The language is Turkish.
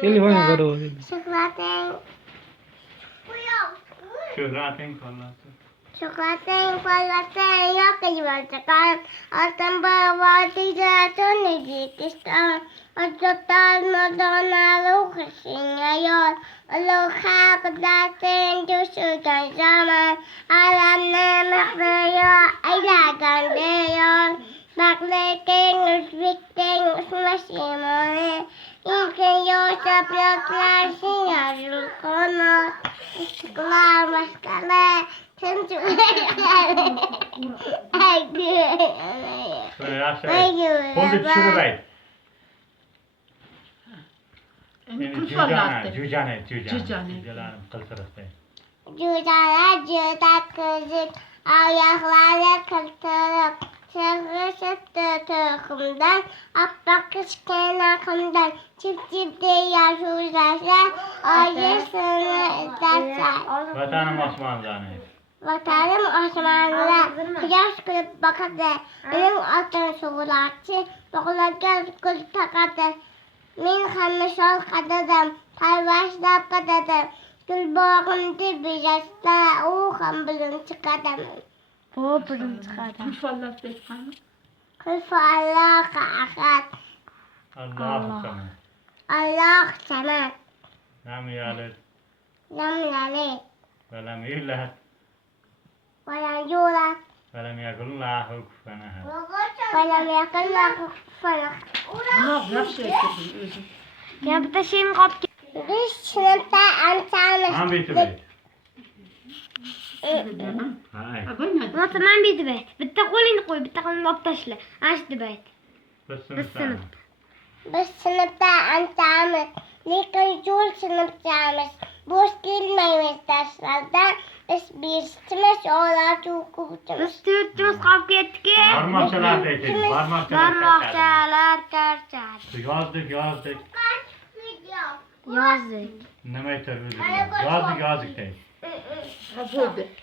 Telefon karo. Şöhratin kollası. Şokolatın kolasın yok gibi çıkan. Altın bağırtıcı tönecek işte. Açıktan madonna lukasın yayol. Luka kıdasın düşürken zaman. Alamne mekliyor aylagan diyor. Baklekin üzbikten usmaşimone. İmkin yoksa plaklar sinyarlı konu. İstiklar maskale. Oldu şurayı. Kulfallattı. Cücane. Cücane. Cücane kılsırıktı. Cücala cüda ayakları kırtırıp sırrı tırkımdan appak kışken akımdan çift diye şuradaşlar acısını ederler. Vatanım Osmanlı'dan. Vatanım Osmanlı'da kıyaş kılıp bakadı. Benim altın suğulatçı dokularken kul takadı. Min kanlı şol kadadım, parvaşlap kadadım. Gül boğumdu bir yaşta, uğam bulun çıkadım. Bulun çıkadım. Kulfallattı. Kulfu Allah kâkat. Allah'u sana. Allah semet. Nam yalir. Lam lalit. Velem illet. Valam yulat. Velem yakullahu kufeneha. Valam yakallahu kufanak. Allah yapşı ettirdi özüm. Ya bu da şeyim kaptı. Biz sınıfta amcamız. Han bitti bey. Hay. ما تمام بيت بتقولي نقول بتقول نبطشله عاش دبيت Bismillah. بس sınıfta amcamız. Nikol sınıfçamız. Boş girmeyiz derslerden. Biz bir oğlan çok okudumuz. Üstümüz kavga ettik. Parmakçalar değdi. Parmakçalar terçer. Yazdık. Yazdık. Neme terörü. Yazdık değil. Ha burada.